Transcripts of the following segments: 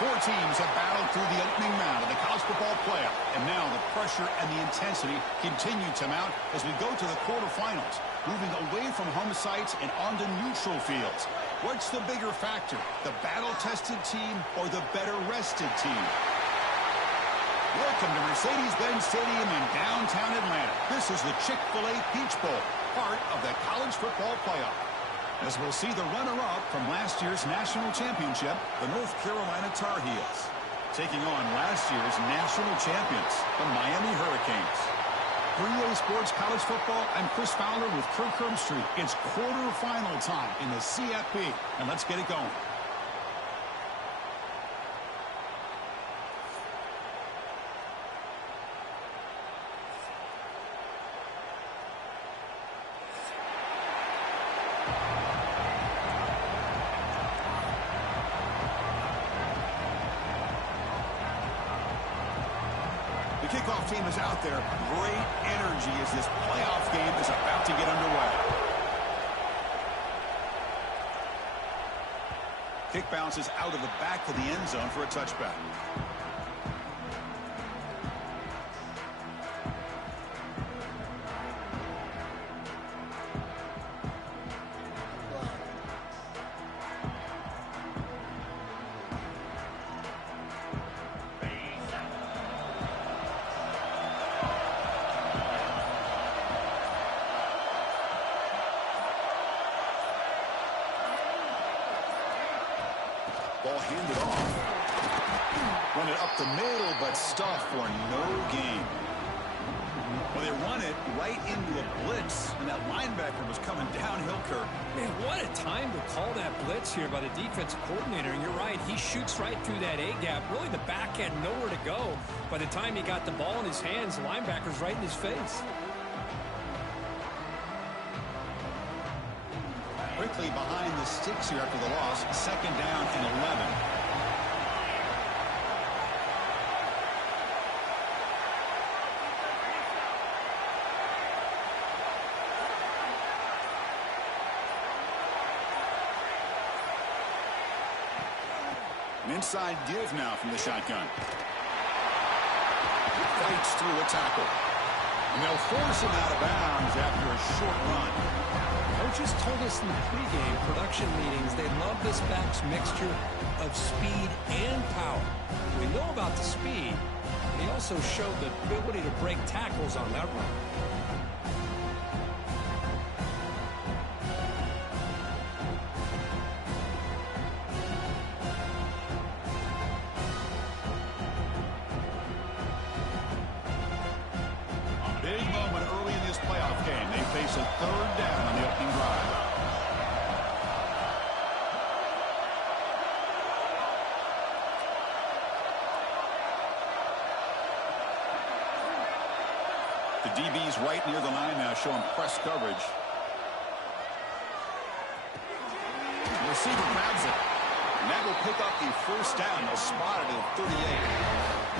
Four teams have battled through the opening round of the college football playoff, and now the pressure and the intensity continue to mount as we go to the quarterfinals, moving away from home sites and onto neutral fields. What's the bigger factor, the battle-tested team or the better-rested team? Welcome to Mercedes-Benz Stadium in downtown Atlanta. This is the Chick-fil-A Peach Bowl, part of the college football playoff. As we'll see the runner-up from last year's national championship, the North Carolina Tar Heels, taking on last year's national champions, the Miami Hurricanes. 3A Sports College Football, I'm Chris Fowler with Kirk Herbstreit. It's quarterfinal time in the CFB, and let's get it going. Kickoff team is out there. Great energy as this playoff game is about to get underway. Kick bounces out of the back of the end zone for a touchback. Ball handed off. Run it up the middle, but stuffed for no gain. Well, they run it right into a blitz, and that linebacker was coming downhill, Kirk. Man, what a time to call that blitz here by the defensive coordinator. And you're right, he shoots right through that A-gap. Really, the back had nowhere to go. By the time he got the ball in his hands, the linebacker's right in his face. Quickly behind the sticks here after the loss. 2nd down and 11. An inside give now from the shotgun. Fights through a tackle. And they'll force him out of bounds after a short run. Coaches told us in the pregame production meetings they love this back's mixture of speed and power. We know about the speed. He also showed the ability to break tackles on that run. Big moment early in this playoff game. They face a 3rd down on the opening drive. The DB's right near the line now, showing press coverage. The receiver grabs it. And that will pick up the 1st down. They'll spot it at 38.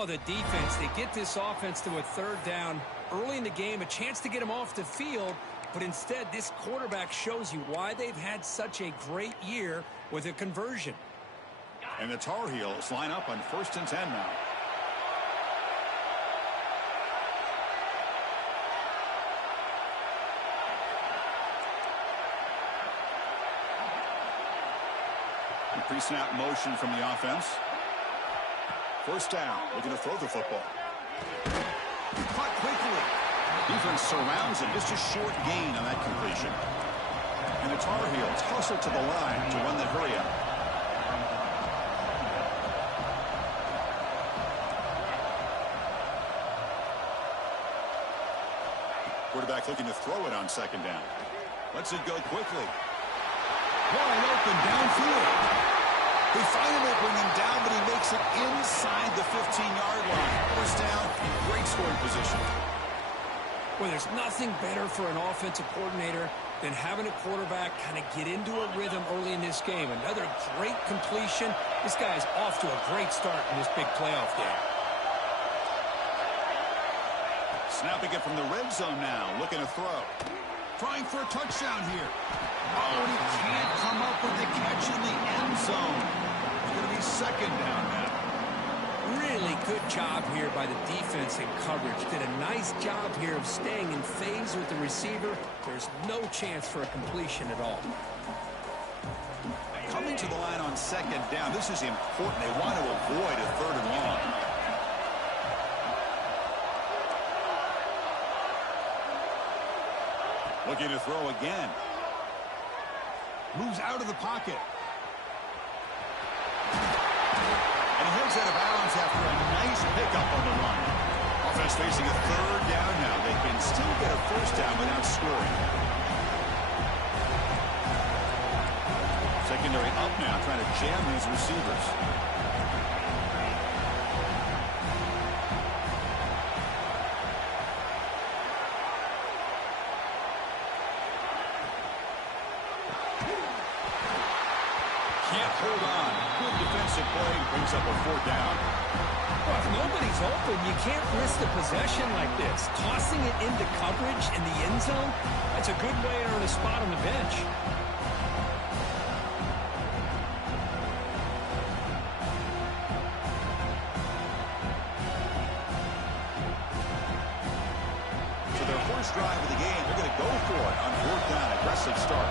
Oh, the defense, they get this offense to a third down early in the game, a chance to get them off the field, but instead this quarterback shows you why they've had such a great year with a conversion. And the Tar Heels line up on 1st and 10 now. Pre-snap motion from the offense. 1st down, looking to throw the football. Caught quickly. Defense surrounds him. Just a short gain on that completion. And the Tar Heels hustle to the line to run the hurry up. Quarterback looking to throw it on 2nd down. Lets it go quickly. Wide open downfield. They finally bring him down, but he makes it inside the 15-yard line. 1st down, great scoring position. Well, there's nothing better for an offensive coordinator than having a quarterback kind of get into a rhythm early in this game. Another great completion. This guy's off to a great start in this big playoff game. Snapping it from the red zone now, looking to throw. Trying for a touchdown here. Oh, he can't come up with the catch in the end zone. It's going to be 2nd down now. Really good job here by the defense in coverage. Did a nice job here of staying in phase with the receiver. There's no chance for a completion at all. Coming to the line on 2nd down, this is important. They want to avoid a 3rd and long. Looking to throw again. Moves out of the pocket. And he heads out of bounds after a nice pickup on the run. Offense facing a 3rd down now. They can still get a 1st down without scoring. Secondary up now, trying to jam these receivers. Hold on. Good defensive play brings up a 4th down. Well, if nobody's open, you can't risk the possession like this. Tossing it into coverage in the end zone, that's a good way to earn a spot on the bench. So their first drive of the game, they're going to go for it on 4th down. Aggressive start.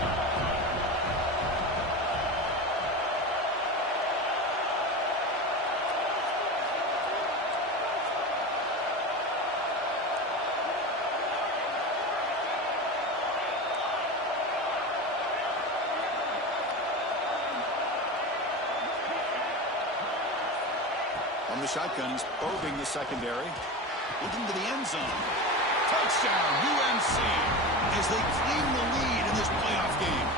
From the shotgun, he's probing the secondary. Looking to the end zone. Touchdown, UNC, as they claim the lead in this playoff game.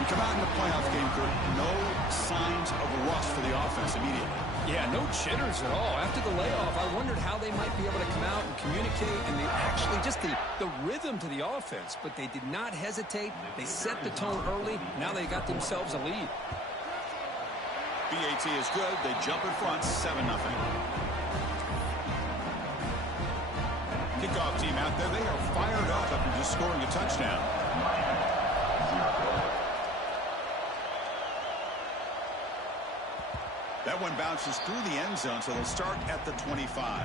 We come out in the playoff game, Kurt. No signs of rust for the offense immediately. Yeah, no jitters at all. After the layoff, I wondered how they might be able to come out and communicate, and they actually just the rhythm to the offense, but they did not hesitate. They set the tone early. Now they got themselves a lead. BAT is good. They jump in front, 7-0. Kickoff team out there. They are fired up after just scoring a touchdown. That one bounces through the end zone, so they'll start at the 25.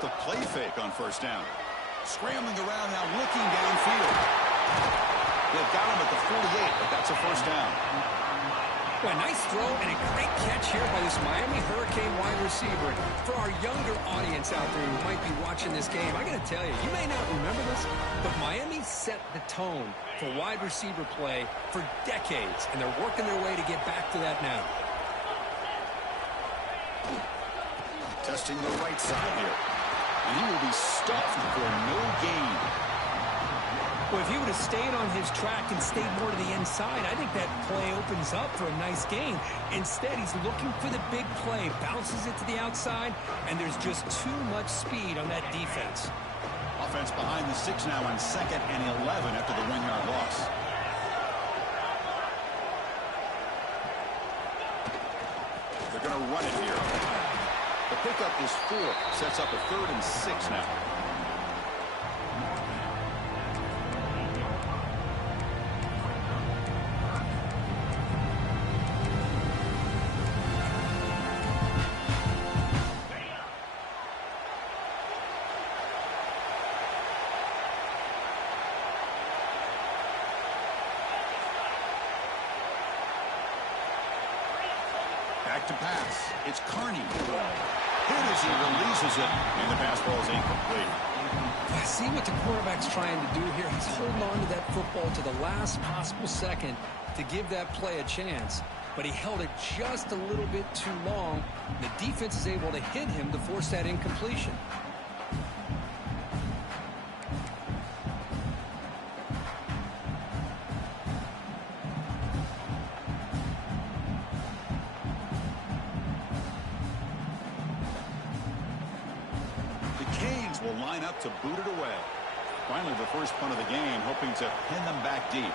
The play fake on 1st down. Scrambling around now, looking downfield. They've got him at the 48, but that's a 1st down. Well, nice throw and a great catch here by this Miami Hurricane wide receiver. For our younger audience out there who might be watching this game, I got to tell you, you may not remember this, but Miami set the tone for wide receiver play for decades, and they're working their way to get back to that now. testing the right side here. And he will be stuffed for no gain. Well, if he would have stayed on his track and stayed more to the inside, I think that play opens up for a nice gain. Instead, he's looking for the big play, bounces it to the outside, and there's just too much speed on that defense. Offense behind the 6 now on 2nd and 11 after the 1-yard loss. They're going to run it here. The pickup is 4, sets up a 3rd and 6 now. Back to pass. It's Carney. Hit as he releases it, and the pass ball is incomplete. I see what the quarterback's trying to do here. He's holding on to that football to the last possible second to give that play a chance. But he held it just a little bit too long. The defense is able to hit him to force that incompletion. Will line up to boot it away. Finally, the first punt of the game, hoping to pin them back deep.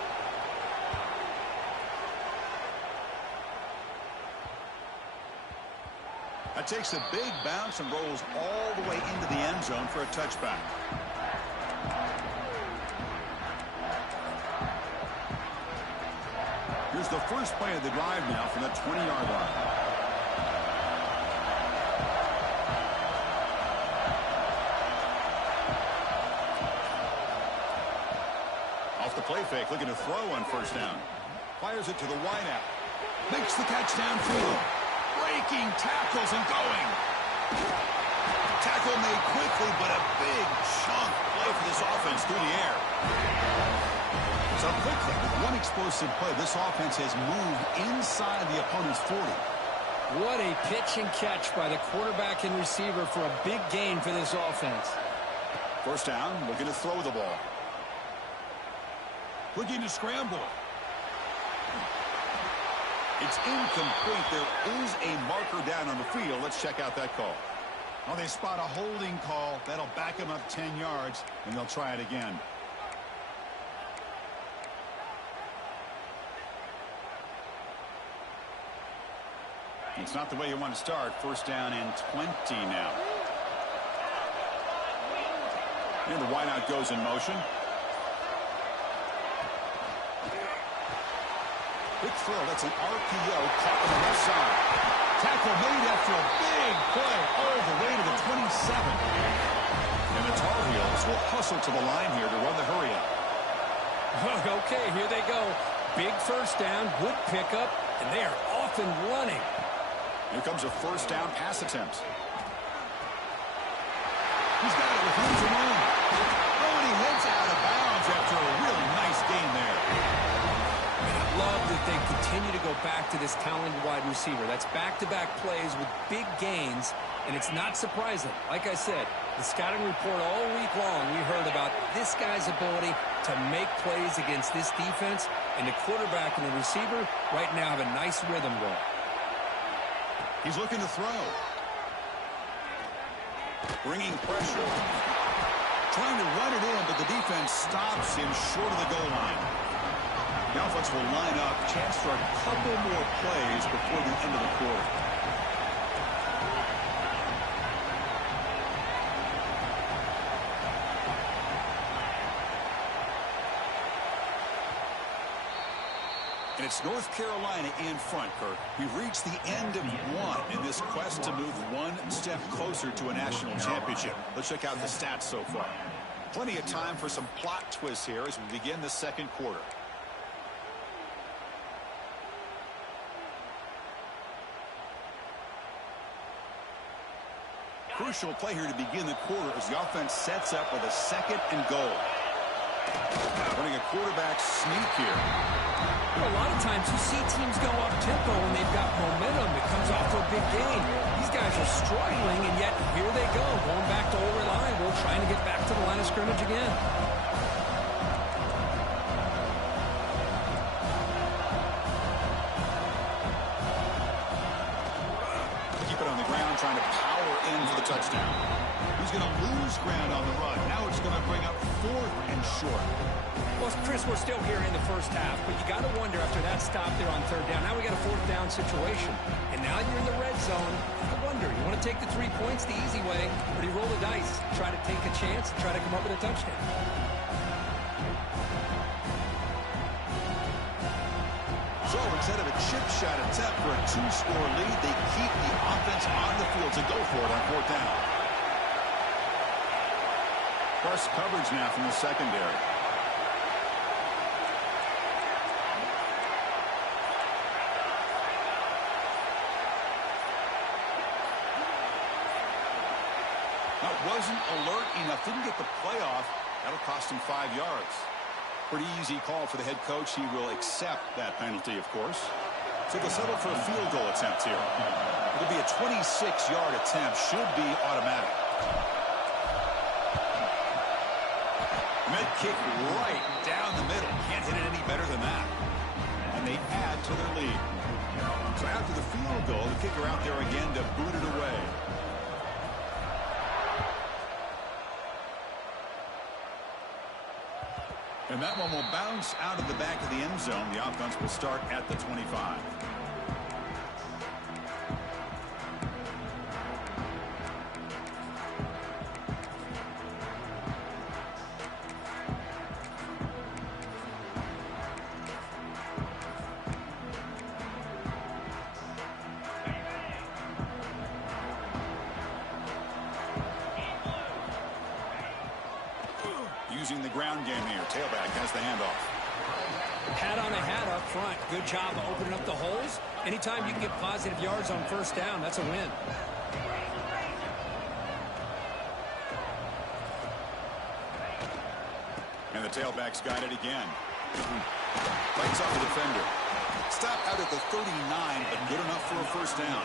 That takes a big bounce and rolls all the way into the end zone for a touchback. Here's the first play of the drive now from the 20-yard line. The play fake, looking to throw on 1st down. Fires it to the wideout. Makes the catch downfield. Breaking tackles and going. Tackle made quickly, but a big chunk play for this offense through the air. So quickly, with one explosive play, this offense has moved inside the opponent's 40. What a pitch and catch by the quarterback and receiver for a big gain for this offense. 1st down, looking to throw the ball. Looking to scramble. It's incomplete. There is a marker down on the field. Let's check out that call. Well, they spot a holding call. That'll back them up 10 yards, and they'll try it again. It's not the way you want to start. 1st down and 20 now. And the wideout goes in motion. Quick throw. That's an RPO caught on the left side. Tackle made after a big play all the way to the 27. And the Tar Heels will hustle to the line here to run the hurry up. Okay, here they go. Big 1st down, good pickup, and they are off and running. Here comes a 1st down pass attempt. He's got it with room to run. Oh, and he heads out of bounds after a really nice gain there. Love that they continue to go back to this talented wide receiver. That's back-to-back plays with big gains, and it's not surprising. Like I said, the scouting report all week long, we heard about this guy's ability to make plays against this defense, and the quarterback and the receiver right now have a nice rhythm going. He's looking to throw. Bringing pressure. Trying to run it in, but the defense stops him short of the goal line. The offense will line up. Chance for a couple more plays before the end of the quarter. And it's North Carolina in front, Kirk. We've reached the end of one in this quest to move one step closer to a national championship. Let's check out the stats so far. Plenty of time for some plot twists here as we begin the 2nd quarter. Crucial play here to begin the quarter as the offense sets up with a 2nd and goal. Running a quarterback sneak here. Well, a lot of times you see teams go up tempo when they've got momentum. It comes off for a big gain. These guys are struggling, and yet here they go, going back to old reliable, trying to get back to the line of scrimmage again. Keep it on the ground, trying to power in for the touchdown. He's going to lose ground on the run. Now it's going to bring up 4th and short. Well, Chris, we're still here in the first half, but you got to wonder after that stop there on 3rd down. Now we got a 4th down situation, and now you're in the red zone. I wonder, you want to take the 3 points the easy way, or do you roll the dice, try to take a chance, and try to come up with a touchdown? So instead of a chip shot attempt for a 2-score lead, they keep the offense on the field to go for it on 4th down. First coverage now from the secondary. Wasn't alert enough, didn't get the play off. That'll cost him 5 yards. Pretty easy call for the head coach. He will accept that penalty, of course. So they'll settle for a field goal attempt here. It'll be a 26-yard attempt. Should be automatic. Mid kick right down the middle. Can't hit it any better than that. And they add to their lead. So after the field goal, the kicker out there again to boot it away. And that one will bounce out of the back of the end zone. The offense will start at the 25. Using the ground game here. Tailback has the handoff. Hat on a hat up front. Good job of opening up the holes. Anytime you can get positive yards on 1st down, that's a win. And the tailback's got it again. Fights off the defender. Stop out at the 39, but good enough for a 1st down.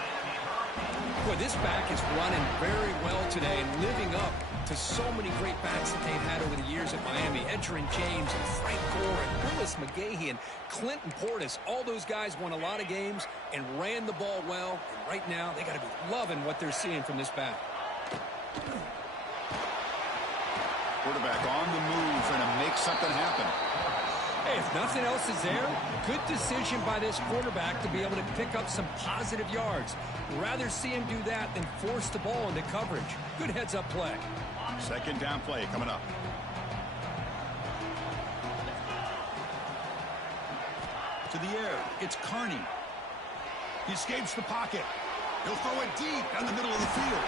Boy, this back is running very well today and living up to so many great backs that they've had over the years at Miami. Edgerrin James and Frank Gore and Willis McGahee and Clinton Portis. All those guys won a lot of games and ran the ball well. And right now, they got to be loving what they're seeing from this back. Quarterback on the move, trying to make something happen. Hey, if nothing else is there, good decision by this quarterback to be able to pick up some positive yards. Rather see him do that than force the ball into coverage. Good heads-up play. 2nd down play coming up. To the air, it's Carney. He escapes the pocket. He'll throw it deep down the middle of the field.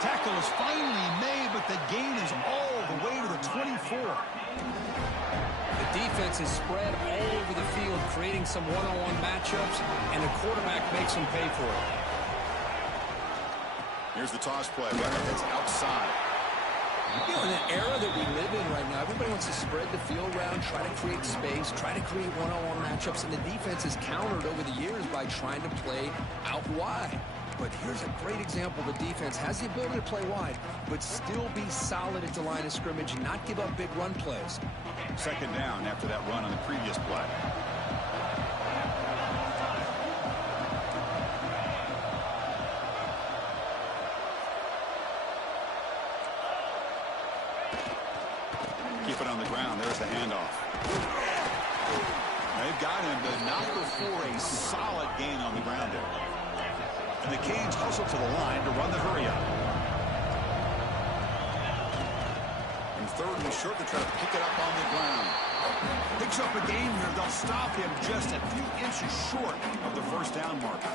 Tackle is finally made, but the gain is all the way to the 24. The defense is spread all over the field, creating some one-on-one matchups, and the quarterback makes them pay for it. Here's the toss play. It's outside. You know, in the era that we live in right now, everybody wants to spread the field around, try to create space, try to create one-on-one matchups, and the defense has countered over the years by trying to play out wide. But here's a great example. The defense has the ability to play wide, but still be solid at the line of scrimmage and not give up big run plays. 2nd down after that run on the previous play. Keep it on the ground. There's the handoff. They've got him, but not before a solid gain on the ground there. And the Canes hustle to the line to run the hurry-up. And 3rd and short to try to pick it up on the ground. Picks up a gain here. They'll stop him just a few inches short of the 1st down marker.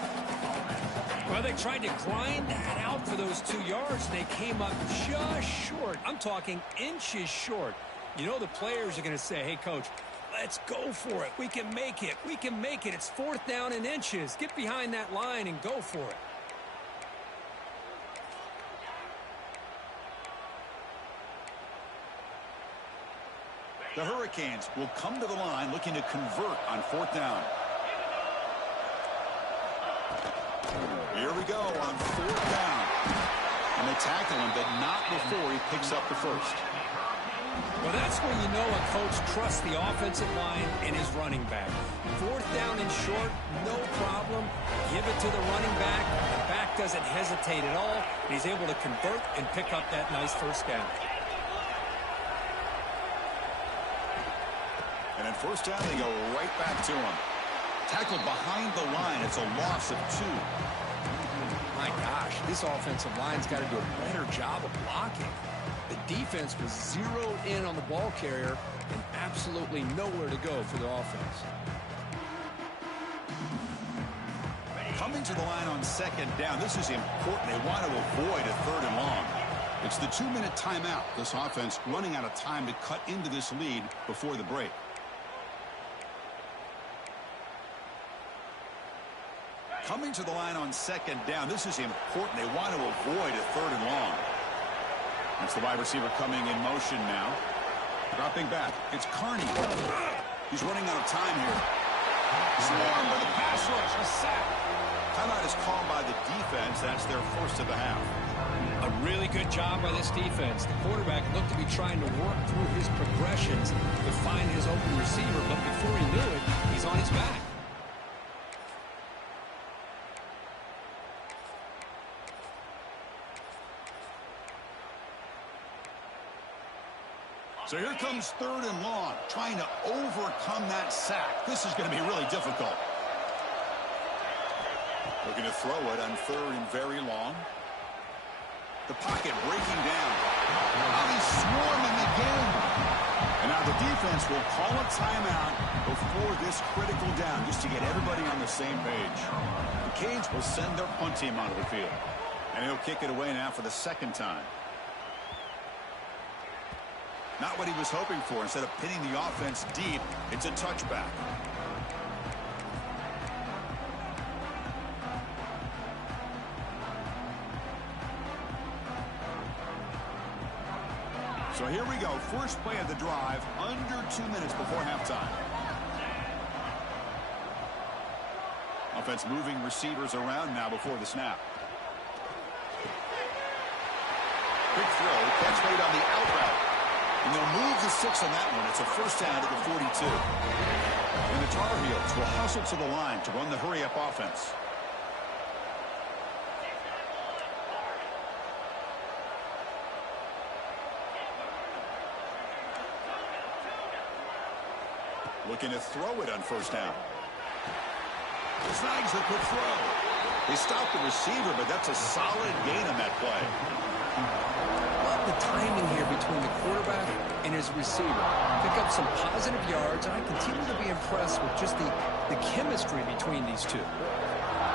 Well, they tried to grind that out for those 2 yards. They came up just short. I'm talking inches short. You know the players are going to say, hey, Coach, let's go for it. We can make it. We can make it. It's 4th down in inches. Get behind that line and go for it. The Hurricanes will come to the line looking to convert on 4th down. Here here we go on 4th down. And they tackle him, but not before he picks up the first. Well, that's when you know a coach trusts the offensive line and his running back. 4th down and short, no problem. Give it to the running back. The back doesn't hesitate at all. He's able to convert and pick up that nice first down. And at 1st down, they go right back to him. Tackled behind the line. It's a loss of 2. My gosh, this offensive line's got to do a better job of blocking. The defense was zeroed in on the ball carrier and absolutely nowhere to go for the offense. Coming to the line on 2nd down. This is important. They want to avoid a 3rd and long. It's the 2-minute timeout. This offense running out of time to cut into this lead before the break. Coming to the line on 2nd down. This is important. They want to avoid a 3rd and long. That's the wide receiver coming in motion now. Dropping back. It's Carney. He's running out of time here. Swarmed by the pass rush. A sack. Timeout is called by the defense. That's their first of the half. A really good job by this defense. The quarterback looked to be trying to work through his progressions to find his open receiver, but before he knew it, he's on his back. So here comes 3rd and long, trying to overcome that sack. This is going to be really difficult. Looking to throw it on 3rd and very long. The pocket breaking down. Now he's swarming again. And now the defense will call a timeout before this critical down, just to get everybody on the same page. The Canes will send their punt team onto the field. And he'll kick it away now for the 2nd time. Not what he was hoping for. Instead of pinning the offense deep, it's a touchback. So here we go. First play of the drive, under 2 minutes before halftime. Offense moving receivers around now before the snap. Quick throw, catch made on the out route. And they'll move the 6 on that one. It's a 1st down to the 42. And the Tar Heels will hustle to the line to run the hurry-up offense. Looking to throw it on 1st down. Snags the quick throw. They stop the receiver, but that's a solid gain on that play. Love the timing here between the quarterback and his receiver. Pick up some positive yards, and I continue to be impressed with just the chemistry between these two.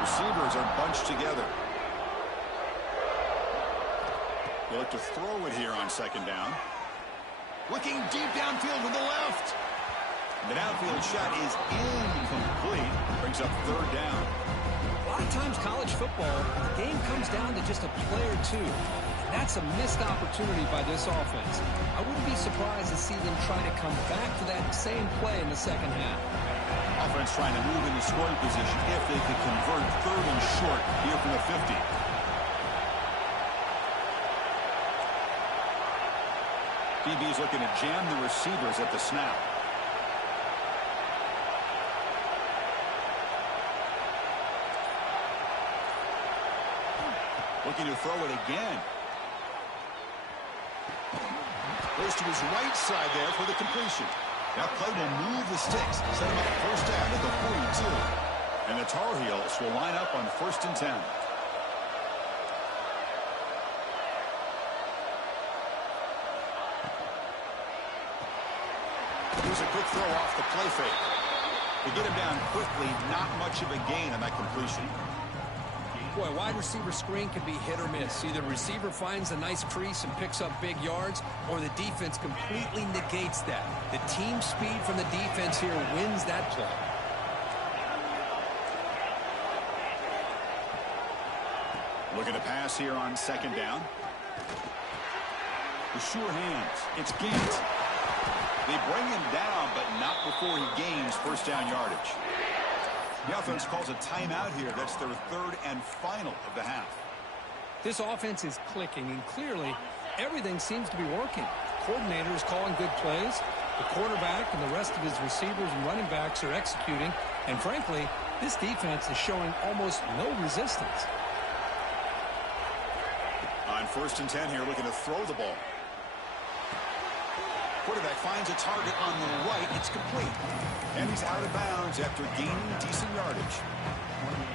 Receivers are bunched together. They look to throw it here on 2nd down. Looking deep downfield with the left. The downfield shot is incomplete. Brings up 3rd down. A lot of times college football, the game comes down to just a play or two. That's a missed opportunity by this offense. I wouldn't be surprised to see them try to come back to that same play in the 2nd half. Offense trying to move into scoring position if they could convert 3rd and short here from the 50. DB's looking to jam the receivers at the snap. Looking to throw it again. Goes to his right side there for the completion. That play will move the sticks. Set him up 1st down at the 42. And the Tar Heels will line up on 1st and 10. Here's a quick throw off the play fake. To get him down quickly, not much of a gain on that completion. Boy, wide receiver screen can be hit or miss. Either the receiver finds a nice crease and picks up big yards, or the defense completely negates that. The team speed from the defense here wins that play. Looking to pass here on 2nd down. With sure hands, it's Gant. They bring him down, but not before he gains 1st down yardage. The offense calls a timeout here. That's their third and final of the half. This offense is clicking, and clearly everything seems to be working. The coordinator is calling good plays. The quarterback and the rest of his receivers and running backs are executing. And frankly, this defense is showing almost no resistance. On 1st and 10 here, looking to throw the ball. Quarterback finds a target on the right. It's complete. And he's out of bounds after gaining decent yardage.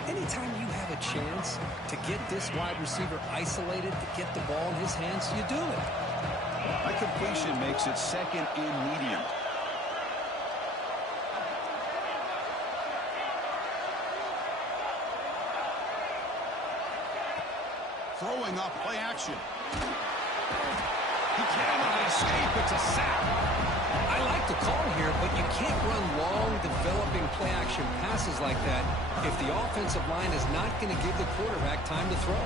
Anytime you have a chance to get this wide receiver isolated, to get the ball in his hands, you do it. That completion makes it 2nd and medium. Throwing up play action. He cannot escape. It's a sack. I like the call here, but you can't run long, developing play-action passes like that if the offensive line is not going to give the quarterback time to throw.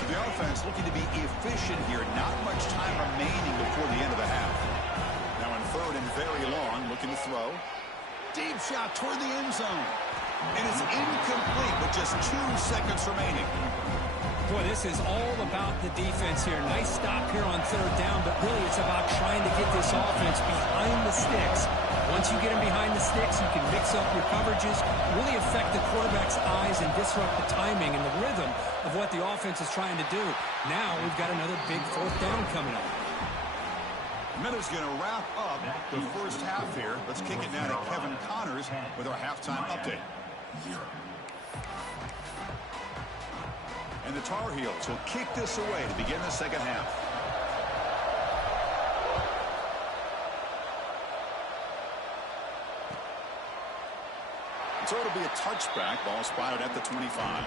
So the offense looking to be efficient here. Not much time remaining before the end of the half. Now in 3rd and very long, looking to throw. Deep shot toward the end zone. And it's incomplete with just 2 seconds remaining. Boy, this is all about the defense here. Nice stop here on 3rd down, but really it's about trying to get this offense behind the sticks. Once you get them behind the sticks, you can mix up your coverages, really affect the quarterback's eyes and disrupt the timing and the rhythm of what the offense is trying to do. Now we've got another big 4th down coming up. Miller's going to wrap up the first half here. Let's kick it now to Kevin Connors with our halftime update. And the Tar Heels will kick this away to begin the second half. And so it'll be a touchback. Ball spotted at the 25.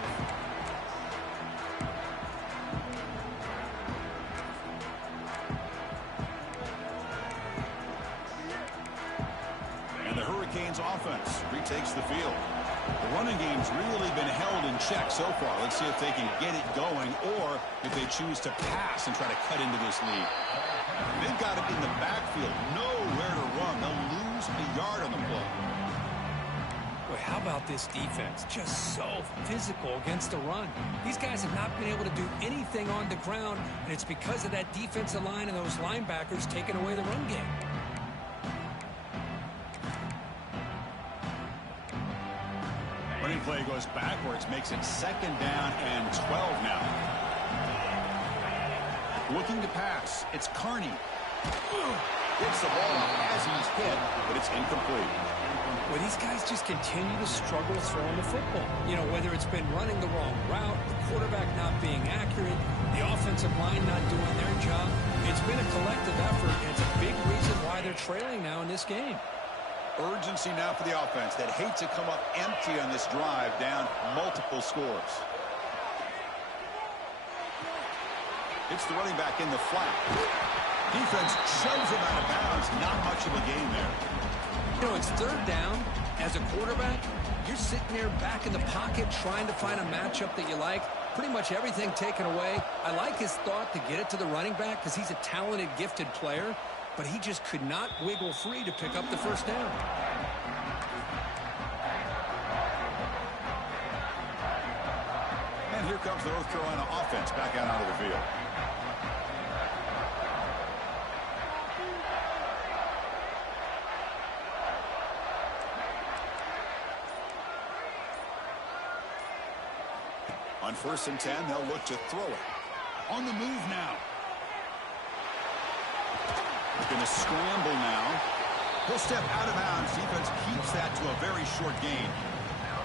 And the Hurricanes offense retakes the field. The running game's really been held in check so far. Let's see if they can get it going or if they choose to pass and try to cut into this lead. They've got it in the backfield. Nowhere to run. They'll lose a yard on the play. Boy, how about this defense? Just so physical against the run. These guys have not been able to do anything on the ground, and it's because of that defensive line and those linebackers taking away the run game. Running play goes backwards, makes it 2nd down and 12 now. Looking to pass. It's Carney. Gets the ball as he's hit, but it's incomplete. Well, these guys just continue to struggle throwing the football. You know, whether it's been running the wrong route, the quarterback not being accurate, the offensive line not doing their job. It's been a collective effort, and it's a big reason why they're trailing now in this game. Urgency now for the offense that hates to come up empty on this drive, down multiple scores. It's the running back in the flat. Defense shoves him out of bounds. Not much of a gain there. You know, it's 3rd down. As a quarterback, you're sitting there back in the pocket trying to find a matchup that you like. Pretty much everything taken away. I like his thought to get it to the running back because he's a talented, gifted player. But he just could not wiggle free to pick up the 1st down. And here comes the North Carolina offense back out onto the field. On 1st and 10, they'll look to throw it. On the move now. Going to scramble now. He'll step out of bounds. Defense keeps that to a very short gain.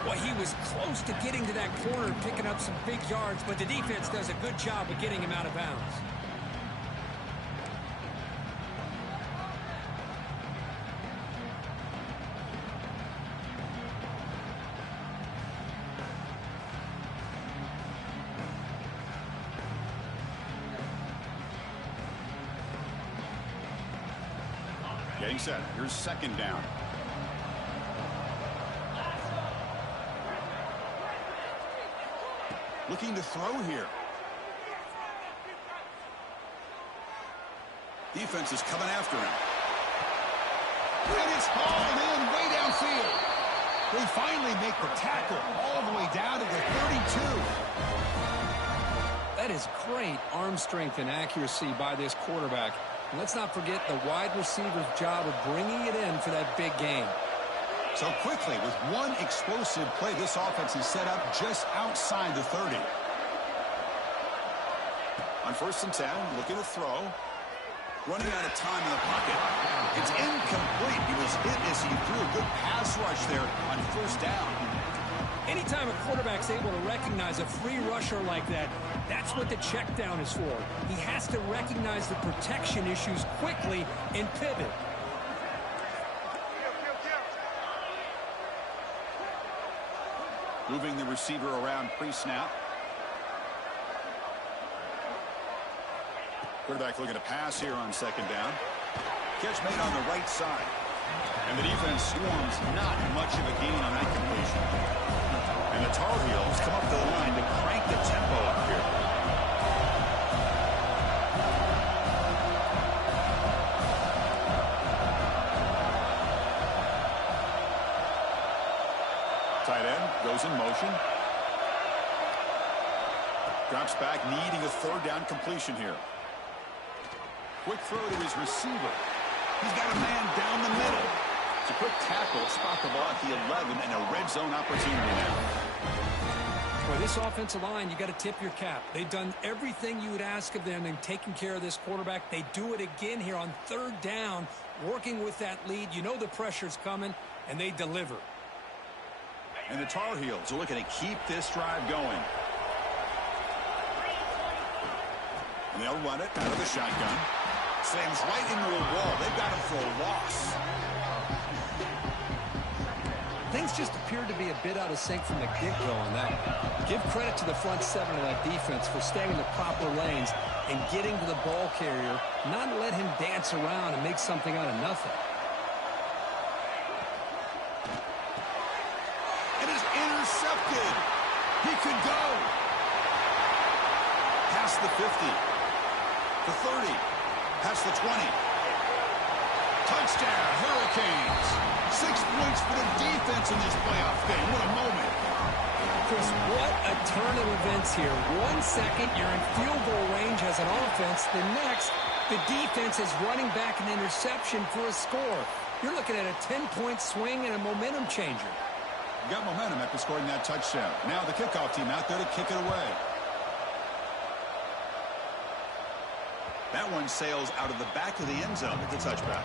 Well, he was close to getting to that corner, picking up some big yards, but the defense does a good job of getting him out of bounds. Getting set. Here's 2nd down. Looking to throw here. Defense is coming after him. And it's hauled in way downfield. They finally make the tackle all the way down to the 32. That is great arm strength and accuracy by this quarterback. And let's not forget the wide receiver's job of bringing it in for that big game. So quickly, with one explosive play, this offense is set up just outside the 30. On 1st and 10, looking to throw. Running out of time in the pocket. It's incomplete. He was hit as he threw a good pass rush there on 1st down. Anytime a quarterback's able to recognize a free rusher like that, that's what the check down is for. He has to recognize the protection issues quickly and pivot. Moving the receiver around pre-snap. Quarterback looking to pass here on 2nd down. Catch made on the right side. And the defense swarms not much of a gain on that completion. And the Tar Heels come up to the line to crank the tempo up here. Tight end goes in motion. Drops back, needing a 3rd down completion here. Quick throw to his receiver. He's got a man down the middle. It's a quick tackle, spot the ball at the 11, and a red zone opportunity now. For this offensive line, you got to tip your cap. They've done everything you would ask of them in taking care of this quarterback. They do it again here on 3rd down, working with that lead. You know the pressure's coming, and they deliver. And the Tar Heels are looking to keep this drive going. And they'll run it out of the shotgun. Slams right into a wall. They've got him for a loss. Things just appeared to be a bit out of sync from the get-go on that. Give credit to the front 7 of that defense for staying in the proper lanes and getting to the ball carrier, not let him dance around and make something out of nothing. It is intercepted. He could go. Past the 50. The 30. Past the 20. Touchdown, Hurricanes. 6 points for the defense in this playoff game. What a moment. Chris, what a turn of events here. 1 second, you're in field goal range as an offense. The next, the defense is running back an interception for a score. You're looking at a 10-point swing and a momentum changer. You got momentum after scoring that touchdown. Now the kickoff team out there to kick it away. That one sails out of the back of the end zone at the touchback.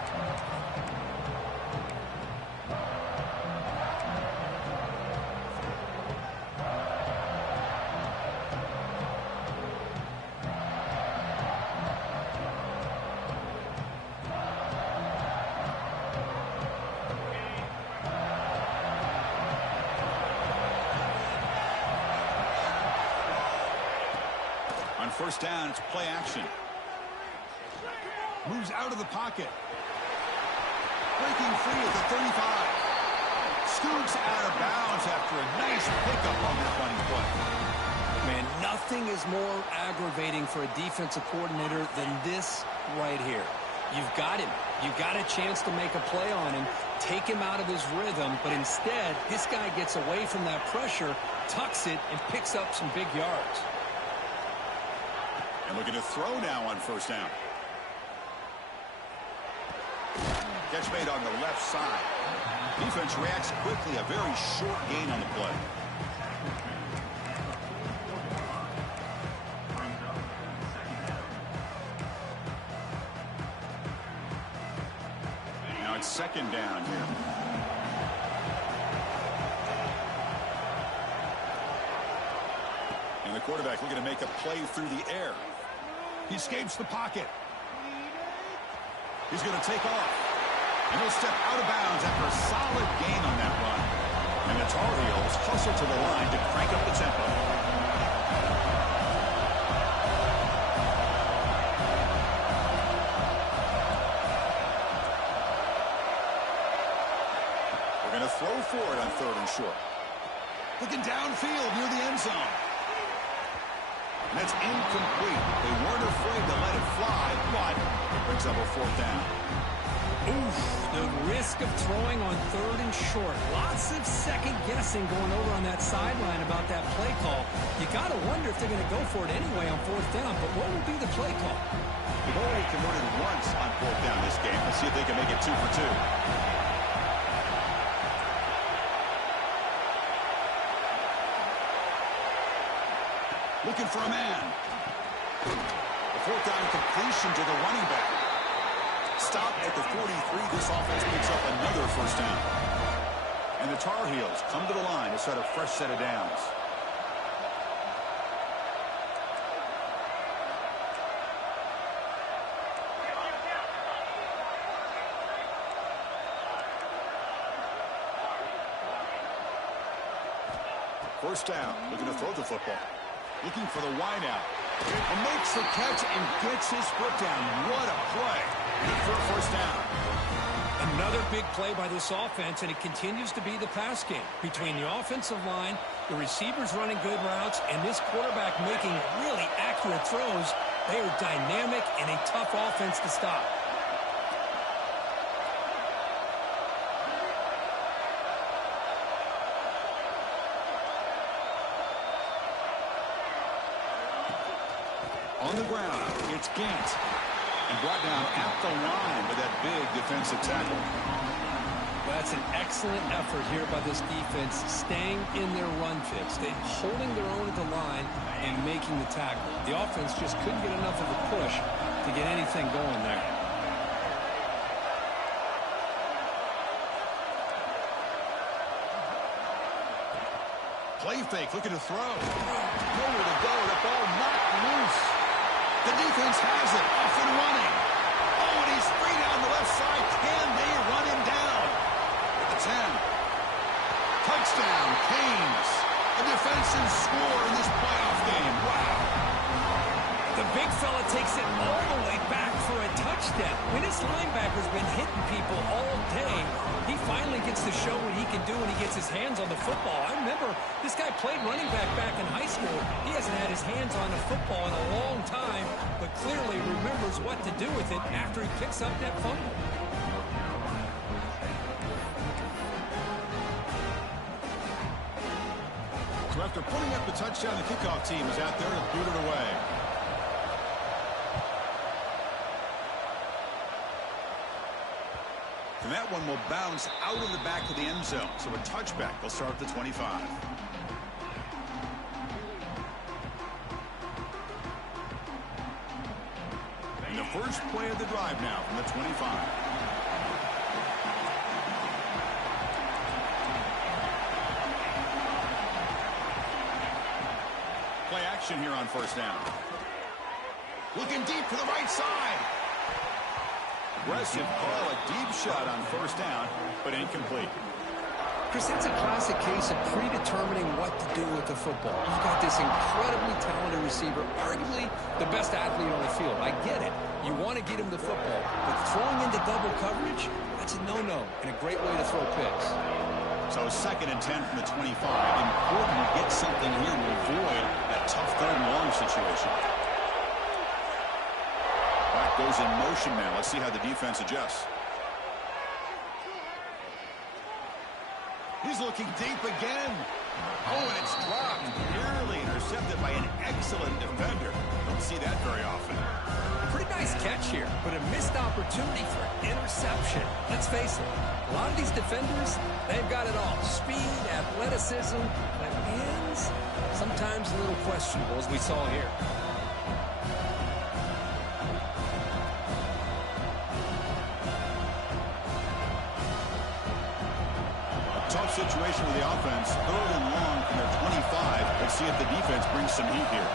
On 1st down, it's play action. Moves out of the pocket. Breaking free at the 35. Scoots out of bounds after a nice pickup on that running play. Man, nothing is more aggravating for a defensive coordinator than this right here. You've got him. You've got a chance to make a play on him, take him out of his rhythm, but instead, this guy gets away from that pressure, tucks it, and picks up some big yards. And looking to throw now on 1st down. Catch made on the left side. Defense reacts quickly. A very short gain on the play. Now it's 2nd down here. And the quarterback looking to make a play through the air. He escapes the pocket. He's going to take off. And he'll step out of bounds after a solid gain on that run. And the Tar Heels hustle to the line to crank up the tempo. We're going to throw for it on 3rd and short. Looking downfield near the end zone. And that's incomplete. They weren't afraid to let it fly, but it brings up a 4th down. Oof, the risk of throwing on 3rd and short. Lots of second guessing going over on that sideline about that play call. You got to wonder if they're going to go for it anyway on 4th down, but what will be the play call? They've already converted once on 4th down this game. Let's see if they can make it 2 for 2. Looking for a man. The 4th down completion to the running back. Stop at the 43. This offense picks up another 1st down. And the Tar Heels come to the line to start a fresh set of downs. First down, looking to throw the football. Looking for the wideout. And makes the catch and gets his foot down. What a play. And for a 1st down. Another big play by this offense, and it continues to be the pass game. Between the offensive line, the receivers running good routes, and this quarterback making really accurate throws, they are dynamic and a tough offense to stop. On the ground, it's Gant. And brought down at the line with that big defensive tackle. That's an excellent effort here by this defense, staying in their run fits. They're holding their own at the line and making the tackle. The offense just couldn't get enough of a push to get anything going there. Play fake, looking to throw. Nowhere to go, the ball knocked loose. The defense has it, off and running. Oh, and he's free down the left side. Can they run him down? At the 10. Touchdown, Canes. A defensive score in this playoff game. Wow. The big fella takes it all the way back for a touchdown. I mean, this linebacker's been hitting people all day. He finally gets to show what he can do when he gets his hands on the football. I remember this guy played running back in high school. He hasn't had his hands on the football in a long time, but clearly remembers what to do with it after he picks up that fumble. So after putting up the touchdown, the kickoff team is out there to boot it away. And that one will bounce out of the back of the end zone. So a touchback will start at the 25. And the first play of the drive now from the 25. Play action here on 1st down. Looking deep to the right side. Aggressive call, a deep shot on 1st down, but incomplete. Chris, it's a classic case of predetermining what to do with the football. You've got this incredibly talented receiver, arguably the best athlete on the field. I get it. You want to get him the football, but throwing into double coverage, that's a no-no and a great way to throw picks. So 2nd and 10 from the 25. Important to get something here to avoid that tough 3rd and long situation. Back goes in motion now. Let's see how the defense adjusts. He's looking deep again. Oh, and it's dropped. Nearly intercepted by an excellent defender. Don't see that very often. Pretty nice catch here, but a missed opportunity for interception. Let's face it, a lot of these defenders, they've got it all. Speed, athleticism, but hands, sometimes a little questionable, as we saw here. Tough situation with the offense. 3rd and long from their 25. Let's see if the defense brings some heat here.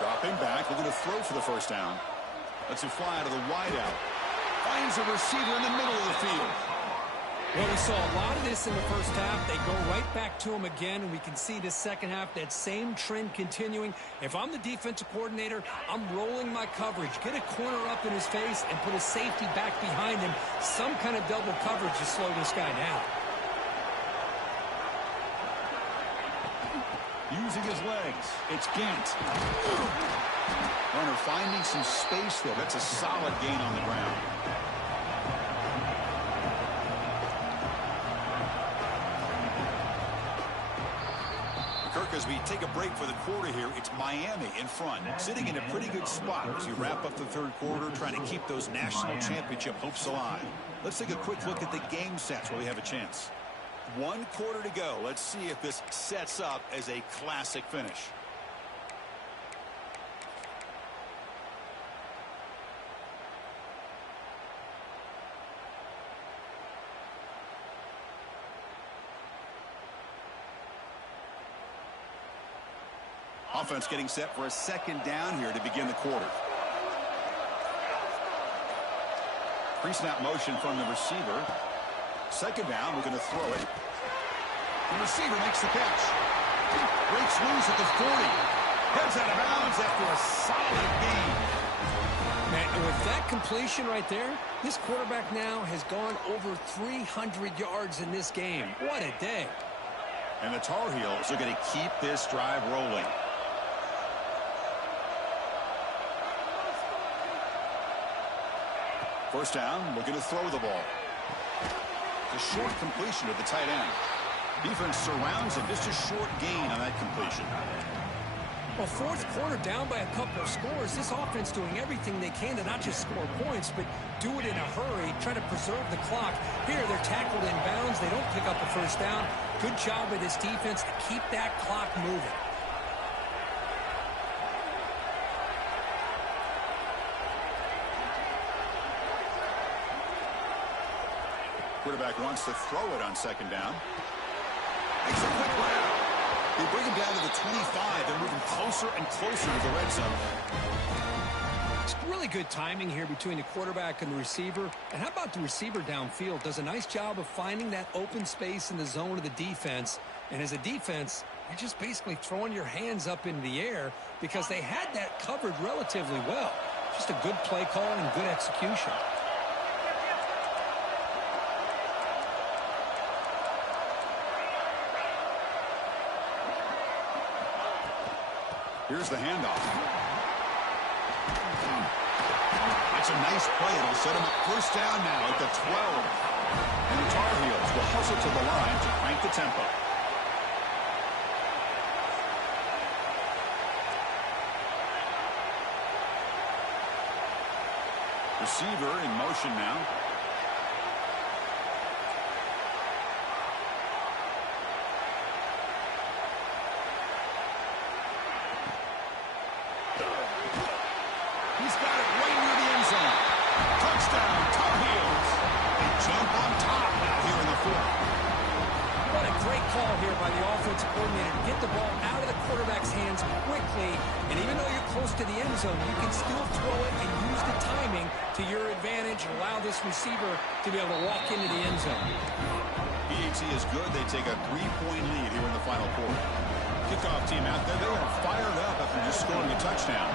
Dropping back, looking to throw for the 1st down. Lets it fly out of the wideout. Finds a receiver in the middle of the field. Well, we saw a lot of this in the first half. They go right back to him again, and we can see this second half, that same trend continuing. If I'm the defensive coordinator, I'm rolling my coverage. Get a corner up in his face and put a safety back behind him. Some kind of double coverage to slow this guy down. Using his legs, it's Gant. Runner finding some space there. That's a solid gain on the ground. Kirk, as we take a break for the quarter here, it's Miami in front, sitting in a pretty good spot as you wrap up the third quarter, trying to keep those national championship hopes alive. Let's take a quick look at the game sets where we have a chance. 1 quarter to go. Let's see if this sets up as a classic finish. Offense getting set for a second down here to begin the quarter. Pre-snap motion from the receiver. Second down, we're going to throw it. The receiver makes the catch. Breaks loose at the 40. Heads out of bounds after a solid gain. Man, with that completion right there, this quarterback now has gone over 300 yards in this game. What a day. And the Tar Heels are going to keep this drive rolling. First down, looking to throw the ball. The short completion to the tight end. Defense surrounds him. Just a short gain on that completion. Well, fourth quarter down by a couple of scores. This offense doing everything they can to not just score points, but do it in a hurry, try to preserve the clock. Here, they're tackled in bounds. They don't pick up the first down. Good job by this defense to keep that clock moving. Quarterback wants to throw it on second down. Makes a quick route. They bring him down to the 25. They're moving closer and closer to the red zone. It's really good timing here between the quarterback and the receiver. And how about the receiver downfield? Does a nice job of finding that open space in the zone of the defense. And as a defense, you're just basically throwing your hands up in the air because they had that covered relatively well. Just a good play call and good execution. Here's the handoff. That's a nice play. It'll set him up first down now at the 12. And the Tar Heels will hustle to the line to crank the tempo. Receiver in motion now. He's got it right near the end zone. Touchdown, Tar Heels. They jump on top now here in the fourth. What a great call here by the offensive coordinator to get the ball out of the quarterback's hands quickly. And even though you're close to the end zone, you can still throw it and use the timing to your advantage and allow this receiver to be able to walk into the end zone. PAT is good. They take a 3-point lead here in the final quarter. Kickoff team out there. They are fired up after just scoring a touchdown.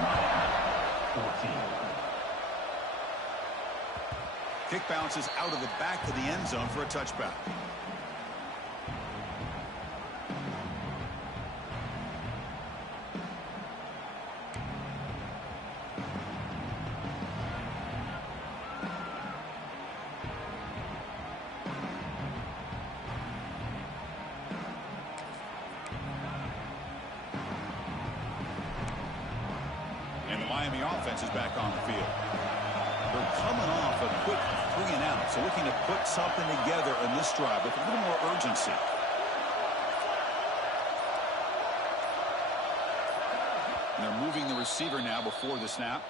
Kick bounces out of the back of the end zone for a touchback. And the Miami offense is back on the field. They're coming off a quick 3-and-out, so looking to put something together in this drive with a little more urgency. And they're moving the receiver now before the snap.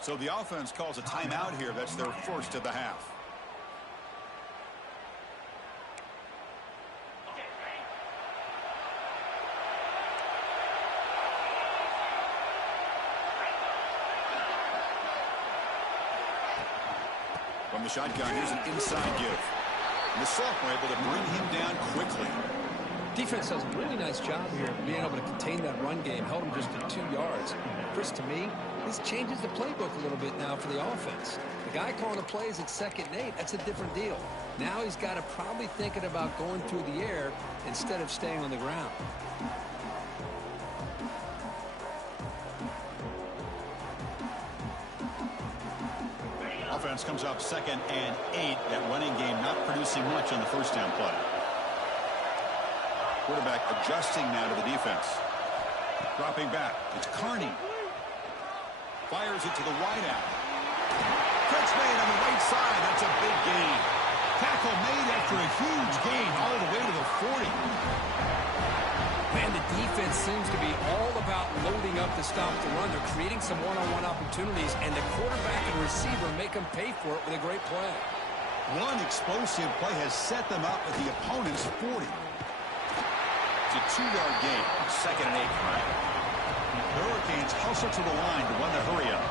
So the offense calls a timeout here. That's their first of the half. From the shotgun, here's an inside give. And the sophomore able to bring him down quickly. Defense does a really nice job here of being able to contain that run game. Held him just to 2 yards. Chris, to me, this changes the playbook a little bit now for the offense. The guy calling the plays at 2nd and 8, that's a different deal. Now he's got to probably thinking about going through the air instead of staying on the ground. Offense comes up 2nd and 8. That running game not producing much on the first down play. Quarterback adjusting now to the defense. Dropping back. It's Carney. Fires it to the wideout. Catch made on the right side. That's a big gain. Tackle made after a huge gain all the way to the 40. Man, the defense seems to be all about loading up to stop the run. They're creating some one-on-one opportunities, and the quarterback and receiver make them pay for it with a great play. One explosive play has set them up at the opponent's 40. It's a 2-yard gain. 2nd and 8 for Miami. The Hurricanes hustle to the line to run the hurry up.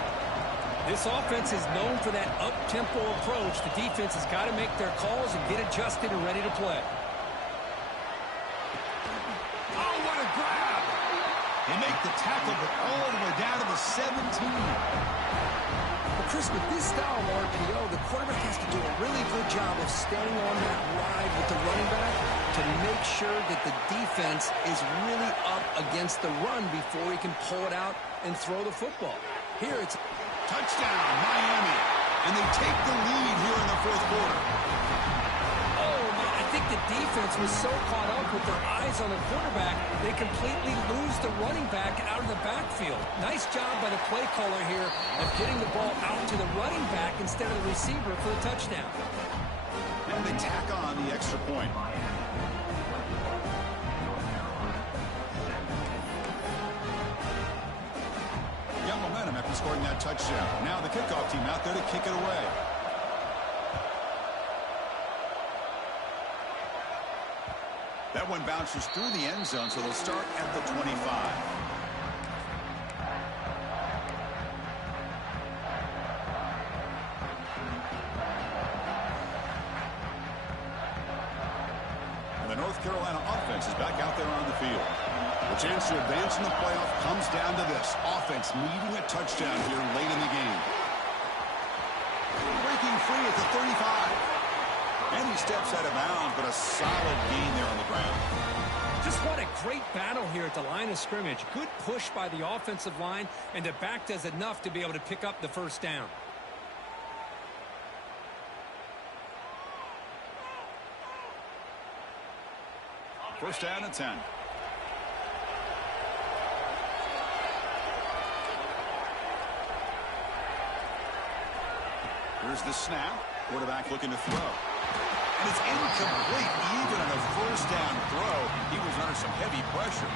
This offense is known for that up-tempo approach. The defense has got to make their calls and get adjusted and ready to play. Oh, what a grab! They make the tackle, but all the way down to the 17. Well, Chris, with this style of RPO, the quarterback has to do a really good job of staying on that ride with the running back to make sure that the defense is really up against the run before he can pull it out and throw the football. Here it's touchdown, Miami. And they take the lead here in the fourth quarter. Oh, man, I think the defense was so caught up with their eyes on the quarterback, they completely lose the running back out of the backfield. Nice job by the play caller here of getting the ball out to the running back instead of the receiver for the touchdown. And they tack on the extra point. Momentum after scoring that touchdown. Now the kickoff team out there to kick it away. That one bounces through the end zone, so they'll start at the 25. And the North Carolina offense is back out there on the field. The chance to advance in the playoff comes down to this. Offense needing a touchdown here late in the game. Breaking free at the 35. And he steps out of bounds, but a solid gain there on the ground. Just what a great battle here at the line of scrimmage. Good push by the offensive line, and the back does enough to be able to pick up the first down. First down and 10. Here's the snap. Quarterback looking to throw. And it's incomplete. Even on a first down throw, he was under some heavy pressure.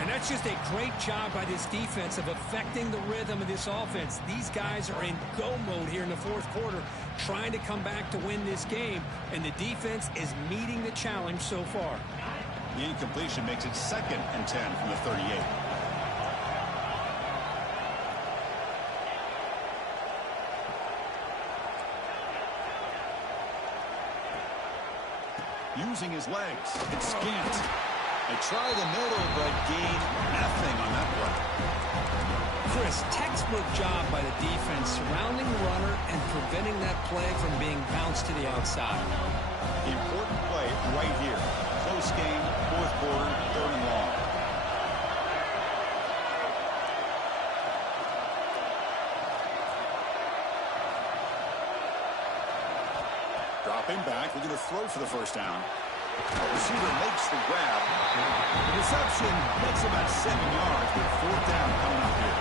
And that's just a great job by this defense of affecting the rhythm of this offense. These guys are in go mode here in the fourth quarter, trying to come back to win this game, and the defense is meeting the challenge so far. The incompletion makes it 2nd and 10 from the 38. Using his legs. It's Scant. They try the middle, but gain nothing on that play. Chris, textbook job by the defense surrounding the runner and preventing that play from being bounced to the outside. Important play right here. Close game, fourth quarter, 3rd and long. Dropping back, looking to throw for the first down. The receiver makes the grab. The reception makes about 7 yards, with 4th down coming up here.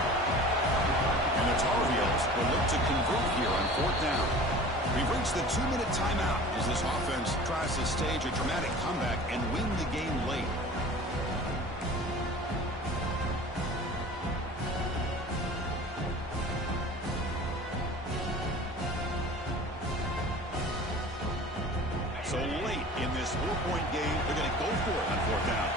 And the Tar Heels will look to convert here on 4th down. We've reached the 2-minute timeout as this offense tries to stage a dramatic comeback and win the game late. So late in this 4-point game, they're going to go for it on 4th down.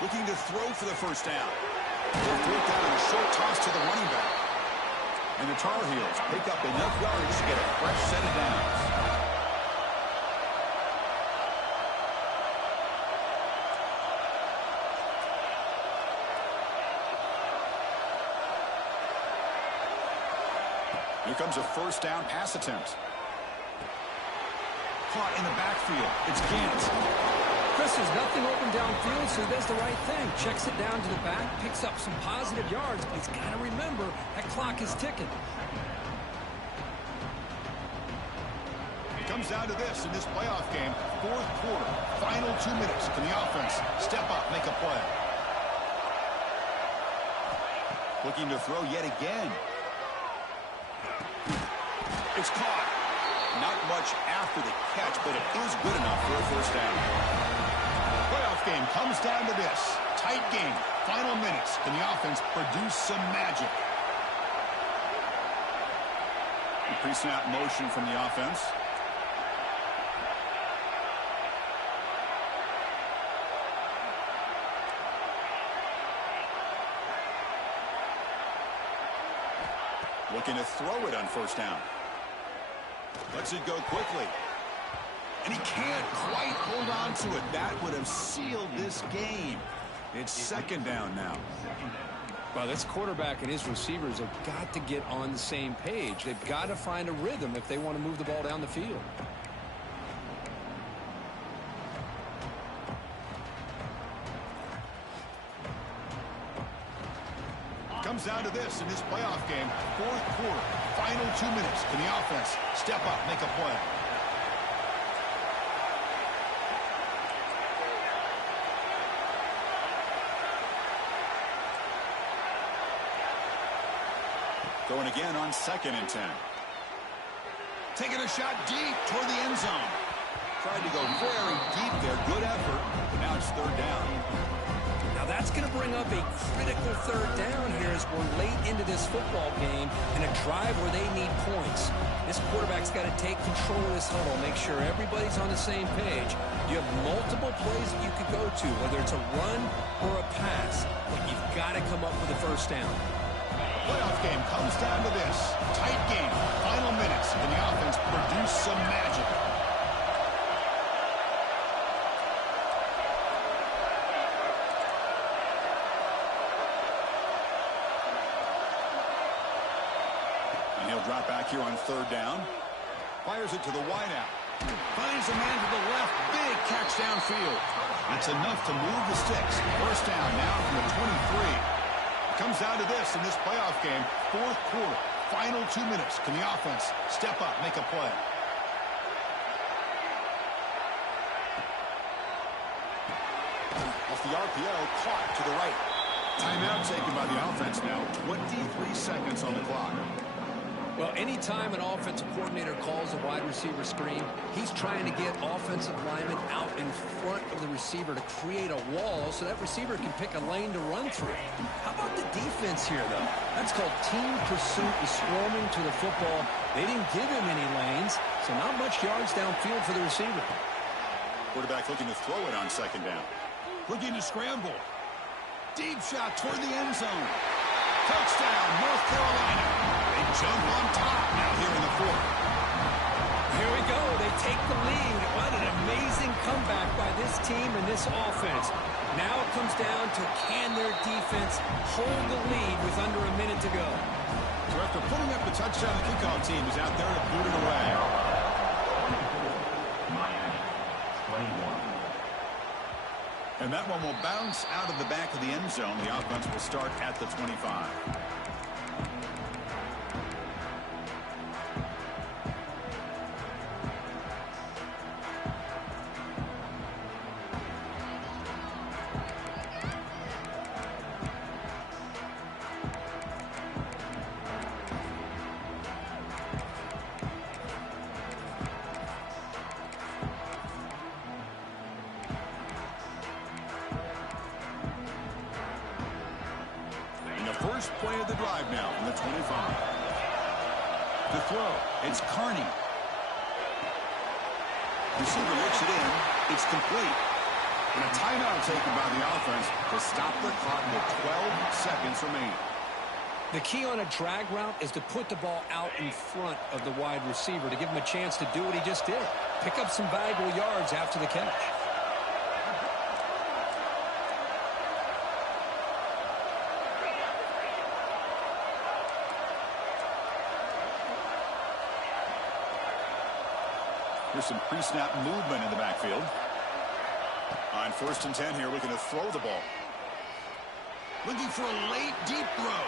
Looking to throw for the first down. They'll throw it down and a short toss to the running back. And the Tar Heels pick up enough yards to get a fresh set of downs. Here comes a first down pass attempt. caught in the backfield. It's Gant. Chris, there's nothing open downfield, so he does the right thing. Checks it down to the back, picks up some positive yards, but he's got to remember that clock is ticking. It comes down to this in this playoff game. Fourth quarter, final 2 minutes. Can the offense step up, make a play? Looking to throw yet again. It's caught. Not much after the catch, but it is good enough for a first down. Playoff game comes down to this. Tight game. Final minutes. Can the offense produce some magic? Pre-snap motion from the offense. Looking to throw it on first down. Lets it go quickly. And he can't quite hold on to it. That would have sealed this game. It's second down now. Well, this quarterback and his receivers have got to get on the same page. They've got to find a rhythm if they want to move the ball down the field. Comes down to this in this playoff game. Fourth quarter, final 2 minutes. Can the offense step up, make a play? Going again on 2nd and 10. Taking a shot deep toward the end zone. Tried to go very deep there. Good effort. But now it's third down. Now that's going to bring up a critical third down here as we're late into this football game in a drive where they need points. This quarterback's got to take control of this huddle, make sure everybody's on the same page. You have multiple plays that you could go to, whether it's a run or a pass, but you've got to come up with a first down. Playoff game comes down to this. Tight game. Final minutes. Can the offense produce some magic? And he'll drop back here on third down. Fires it to the wideout. Finds a man to the left. Big catch downfield. That's enough to move the sticks. First down now from the 23. Comes down to this in this playoff game. Fourth quarter, final 2 minutes. Can the offense step up, make a play? Off the RPO, caught to the right. Timeout taken by the offense now. 23 seconds on the clock. Well, anytime an offensive coordinator calls a wide receiver screen, he's trying to get offensive linemen out in front of the receiver to create a wall so that receiver can pick a lane to run through. How about the defense here, though? That's called team pursuit and swarming to the football. They didn't give him any lanes, so not much yards downfield for the receiver. Quarterback looking to throw it on second down. Looking to scramble. Deep shot toward the end zone. Touchdown, North Carolina. They jump on top now here in the fourth. Here we go. They take the lead. What an amazing comeback by this team and this offense. Now it comes down to can their defense hold the lead with under a minute to go. So after putting up the touchdown, the kickoff team is out there to boot it away. And that one will bounce out of the back of the end zone. The offense will start at the 25. First play of the drive now from the 25. To throw, it's Carney. Receiver looks it in. It's complete. And a timeout taken by the offense to stop the clock with 12 seconds remaining. The key on a drag route is to put the ball out in front of the wide receiver to give him a chance to do what he just did. Pick up some valuable yards after the catch. Here's some pre-snap movement in the backfield. On 1st and 10 here, looking to throw the ball. Looking for a late, deep throw.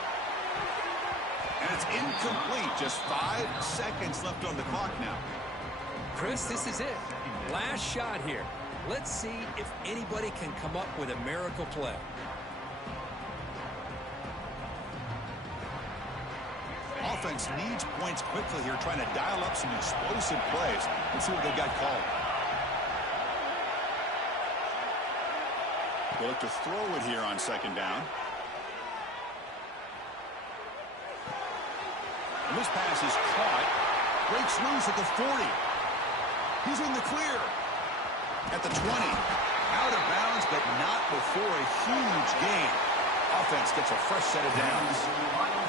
And it's incomplete. Just 5 seconds left on the clock now. Chris, this is it. Last shot here. Let's see if anybody can come up with a miracle play. Offense needs points quickly here, trying to dial up some explosive plays. Let's see what they've got called. They look to throw it here on 2nd down. And this pass is caught. Breaks loose at the 40. He's in the clear. At the 20. Out of bounds, but not before a huge gain. Offense gets a fresh set of downs.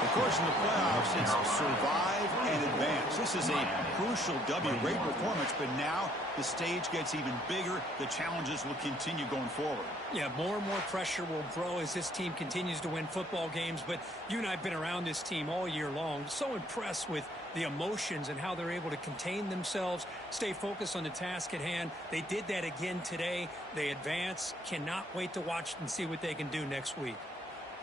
Of course, in the playoffs, it's survive and advance. This is a crucial W. Great performance, but now the stage gets even bigger. The challenges will continue going forward. Yeah, more and more pressure will grow as this team continues to win football games. But you and I have been around this team all year long. So impressed with the emotions and how they're able to contain themselves, stay focused on the task at hand. They did that again today. They advance. Cannot wait to watch and see what they can do next week.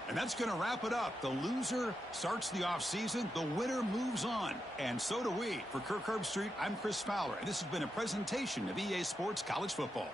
And that's going to wrap it up. The loser starts the offseason. The winner moves on. And so do we. For Kirk Herbstreit, I'm Chris Fowler. And this has been a presentation of EA Sports College Football.